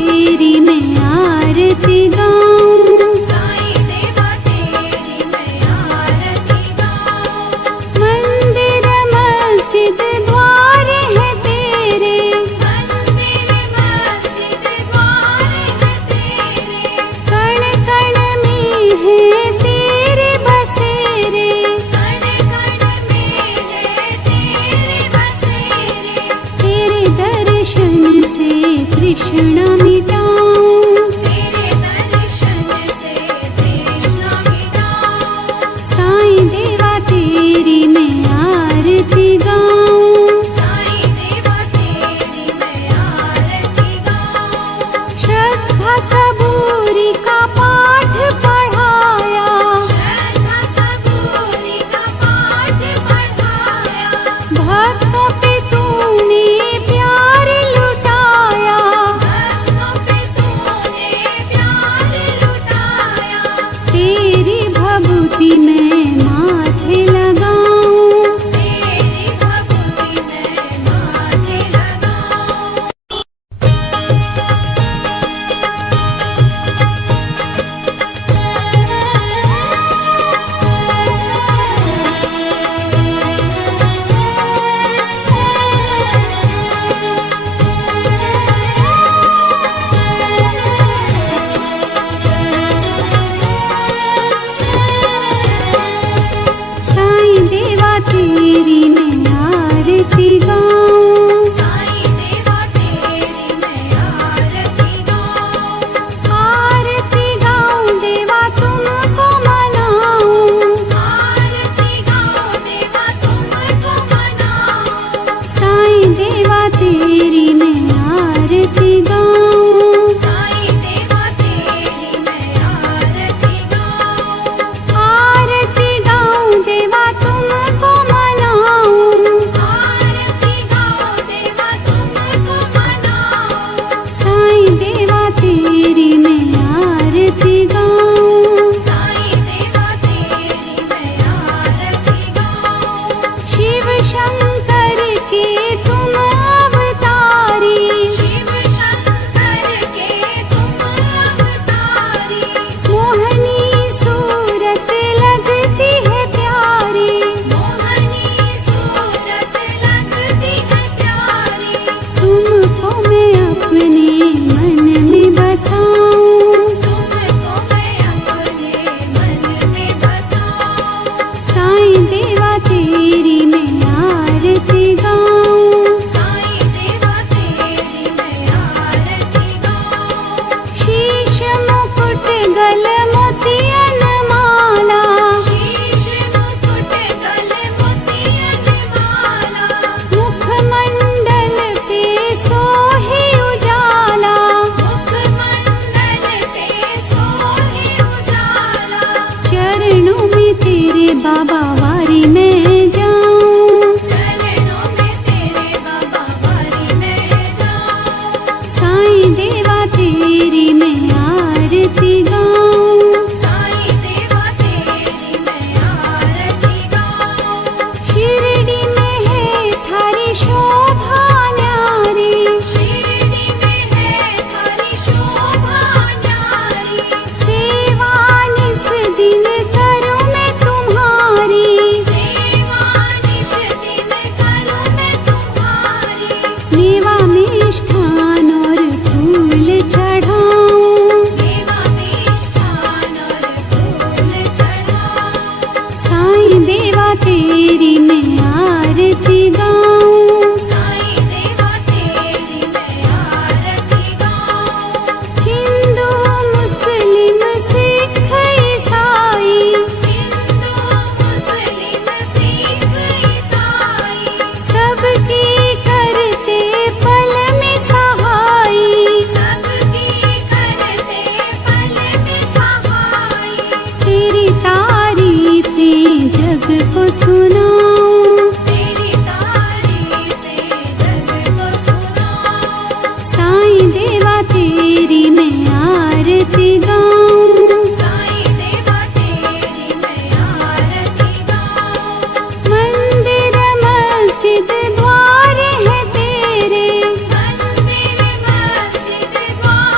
तेरी मैं आरती गाऊं, साईं देवा तेरी मैं आरती गाऊं। मंदिर मस्जिद द्वार है तेरे, मंदिर मस्जिद द्वार है तेरे, कण कण में है तेरे बसेरे, कण कण में है तेरे बसेरे। तेरे दर्शन से तृष्णा मिटाऊं, तेरे दर्शन से तृष्णा मिटाऊं। साईं देवा तेरी मैं आरती गाऊं, साईं देवा तेरी मैं आरती गाऊं। श्रद्धा सबूरी का पाठ पढ़ाया, श्रद्धा सबूरी का पाठ पढ़ाया, भक्तों पे तूने प्यार लुटाया, भक्तों पे तूने प्यार लुटाया। तेरी भभूति मैं माथे लगाऊं, तेरी भक्ति मैं माथे लगाऊं। साईं देवा तेरी मैं आरती गाऊं, साईं देवा तेरी मैं आरती गाऊं। आरती गाऊं देवा तुमको मनाऊं, आरती गाऊं देवा तुमको मनाऊं। साईं देवा तेरी मैं आरती गाऊं, साईं देवा तेरी मैं आरती गाऊं। आरती गाऊं देवा तुमको मनाऊं, आरती गाऊं देवा तुमको मनाऊं। साईं देवा तेरी मैं आरती गाऊं, साईं देवा तेरी मैं आरती गाऊं। शिव शंकर के तुम अवतारी, शिव शंकर के तुम अवतारी, मोहनी सूरत लगती है प्यारी, मोहनी सूरत लगती है प्यारी। तुमको मैं अपने मन में बसाऊं, तुमको मैं अपने मन में बसाऊं। साईं देवा तेरी मैं आरती गाऊं, साईं देवा तेरी मैं आरती गाऊं। शीश मुकुट गल मोतियन माला, शीश मुकुट गल मोतियन माला, मुखमंडल पे सोहे उजाला, मुखमंडल पे सोहे उजाला। चरणों में तेरे बाबा वारी में जाऊं, चरणों में तेरे बाबा वारी में जाऊं। साईं देवा तेरी मैं आरती गाऊं, साईं देवा तेरी मैं आरती गाऊं। शिरडी में है थारी शोभा न्यारी, शिरडी में है थारी शोभा न्यारी, सेवा निस दिन करूं मैं तुम्हारी, सेवा निश दिन करूं मैं तुम्हारी। मेवा मिष्ठान और फूल चढ़ाऊं, देवा मिष्ठान और फूल चढ़ाऊं। साईं देवा तेरी मैं आरती गाऊं, साईं देवा तेरी मैं आरती गाऊं। हिंदू मुस्लिम सिख ईसाई, हिंदू मुस्लिम सिख ईसाई, सबकी करते पल में सहाई, सबकी करते पल में सहाई। तेरी तारीफें जग को सुनाऊं, तेरी तारीफें जग को सुनाऊं। साईं देवा तेरी मैं आरती गाऊं, साईं देवा तेरी मैं आरती गाऊं। मंदिर मस्जिद द्वार है तेरे, मंदिर मस्जिद द्वार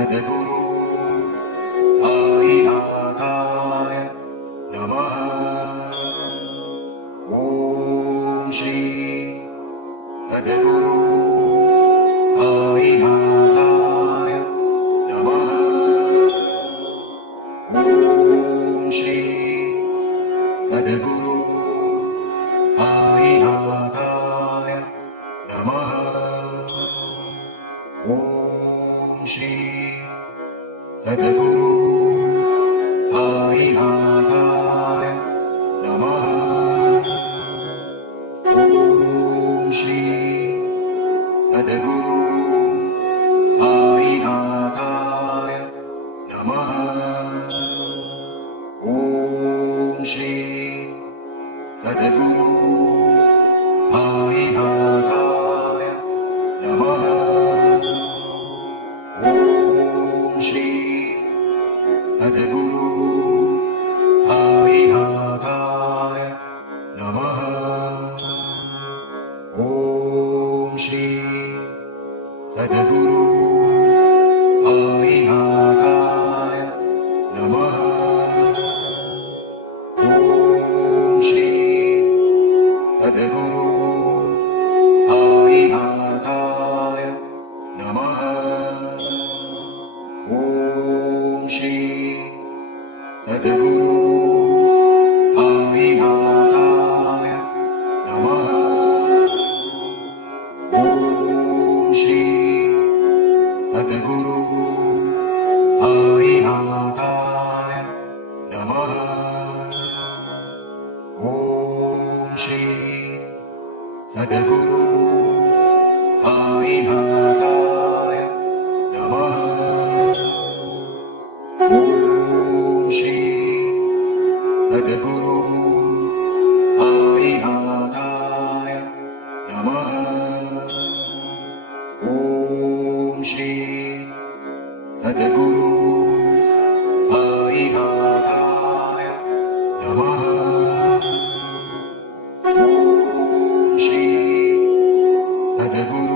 सद्गुरु साईनाथाय नमः। ॐ श्री सद्गुरु साईनाथाय नमः। ॐ श्री सद्गुरु साईनाथाय नमः। ॐ श्री सद्गुरु साईनाथाय नमः। ॐ श्री सद्गुरु साईनाथाय नमः। ॐ श्री सद्गुरु साईनाथाय नमः। ॐ श्री सद्गुरु साईनाथाय नमः। ॐ श्री सद्गुरु साईनाथाय नमः। ॐ श्री सद्गुरु साईनाथाय नमः। ॐ श्री सद्गुरु साईनाथाय नमः। ॐ श्री सद्गुरु साईनाथाय नमः। ॐ श्री सद्गुरु साईनाथाय नमः। ॐ श्री सद्गुरु साईनाथाय नमः। ॐ श्री सद्गुरु साईनाथाय नमः। ॐ श्री सद्गुरु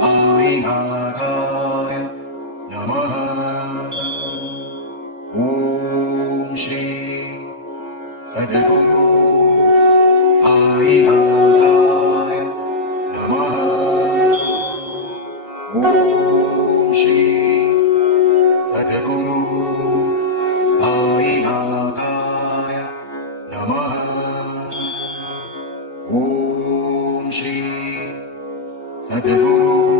साईनाथाय नमः। ॐ श्री सद्गुरु साईनाथाय नमः। ॐ श्री सद्गुरु साईनाथाय नमः। ॐ श्री सद्गुरु